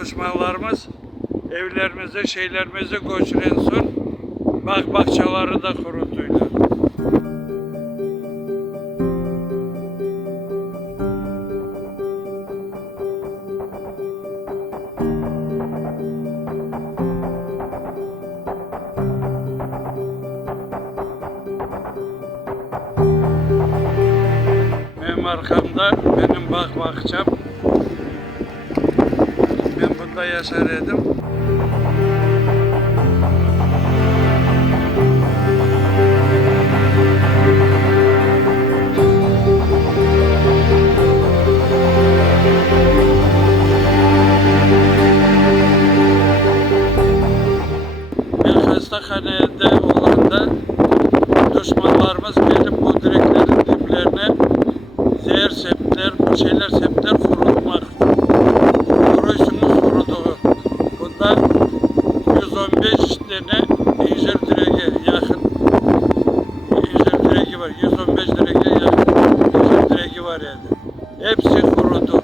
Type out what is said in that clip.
düşmanlarımız evlerimizi, şeylerimizi göçürensin. Bak bahçeleri da kurutuydu. Benim arkamda benim bahçem. Ben bunda yaşar edim. Bir hastahanede olanda düşmanlarımız gelip bu direklerin diplerine zehir septiler, bir şeyler septiler, kurutmak. Kuruysunuz kuruduğu. Bunda 115 tane incir direği yakın. İncir direği var. 115 direğe yakın incir direği var yani. Hepsi kurudu.